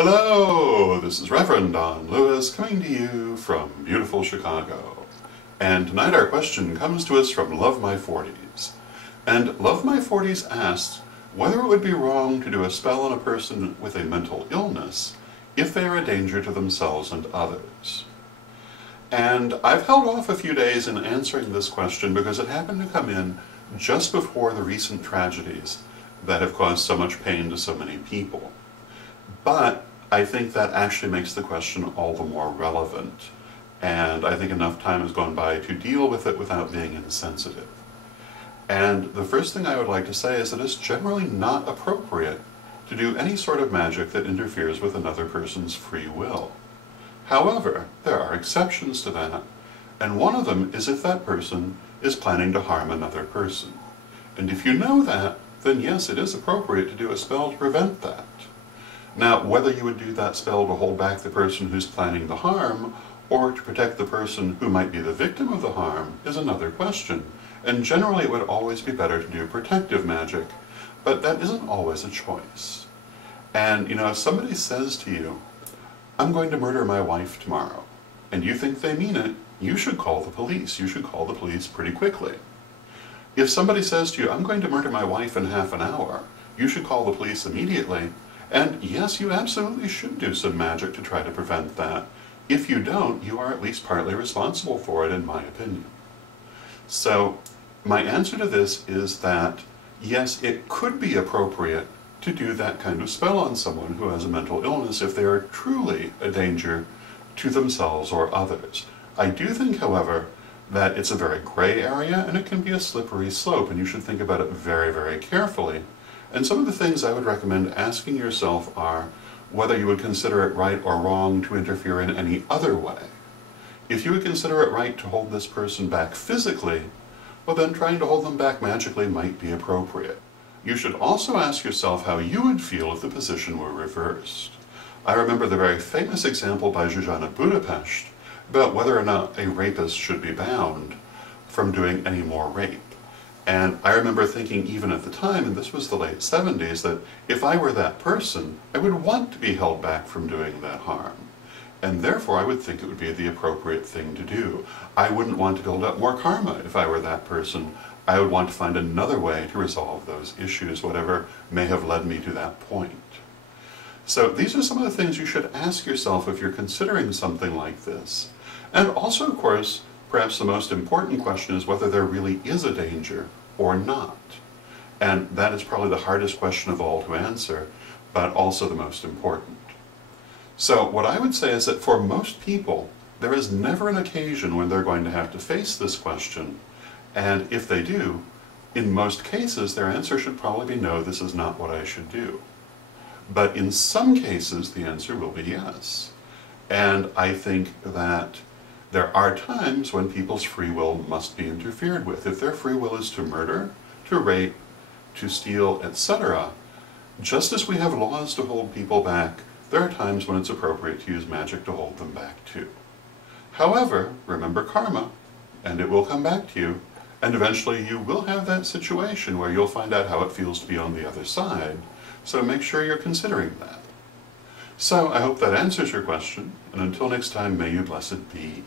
Hello, this is Reverend Don Lewis coming to you from beautiful Chicago. And tonight our question comes to us from Love My 40s. And Love My 40s asks whether it would be wrong to do a spell on a person with a mental illness if they are a danger to themselves and others. And I've held off a few days in answering this question because it happened to come in just before the recent tragedies that have caused so much pain to so many people. But I think that actually makes the question all the more relevant, and I think enough time has gone by to deal with it without being insensitive. And the first thing I would like to say is that it's generally not appropriate to do any sort of magic that interferes with another person's free will. However, there are exceptions to that, and one of them is if that person is planning to harm another person. And if you know that, then yes, it is appropriate to do a spell to prevent that. Now, whether you would do that spell to hold back the person who's planning the harm, or to protect the person who might be the victim of the harm, is another question. And generally it would always be better to do protective magic, but that isn't always a choice. And, if somebody says to you, I'm going to murder my wife tomorrow, and you think they mean it, you should call the police. You should call the police pretty quickly. If somebody says to you, I'm going to murder my wife in half an hour, you should call the police immediately. And yes, you absolutely should do some magic to try to prevent that. If you don't, you are at least partly responsible for it, in my opinion. So, my answer to this is that, yes, it could be appropriate to do that kind of spell on someone who has a mental illness if they are truly a danger to themselves or others. I do think, however, that it's a very gray area and it can be a slippery slope, and you should think about it very, very carefully. And some of the things I would recommend asking yourself are whether you would consider it right or wrong to interfere in any other way. If you would consider it right to hold this person back physically, well then trying to hold them back magically might be appropriate. You should also ask yourself how you would feel if the position were reversed. I remember the very famous example by Zsuzsanna Budapest about whether or not a rapist should be bound from doing any more rape. And I remember thinking even at the time, and this was the late 70s, that if I were that person, I would want to be held back from doing that harm. And therefore I would think it would be the appropriate thing to do. I wouldn't want to build up more karma if I were that person. I would want to find another way to resolve those issues, whatever may have led me to that point. So these are some of the things you should ask yourself if you're considering something like this. And also, of course, perhaps the most important question is whether there really is a danger or not. And that is probably the hardest question of all to answer, but also the most important. So what I would say is that for most people, there is never an occasion when they're going to have to face this question, and if they do, in most cases their answer should probably be no, this is not what I should do. But in some cases the answer will be yes. And I think that there are times when people's free will must be interfered with. If their free will is to murder, to rape, to steal, etc., just as we have laws to hold people back, there are times when it's appropriate to use magic to hold them back too. However, remember karma, and it will come back to you, and eventually you will have that situation where you'll find out how it feels to be on the other side, so make sure you're considering that. So I hope that answers your question, and until next time, may you blessed be.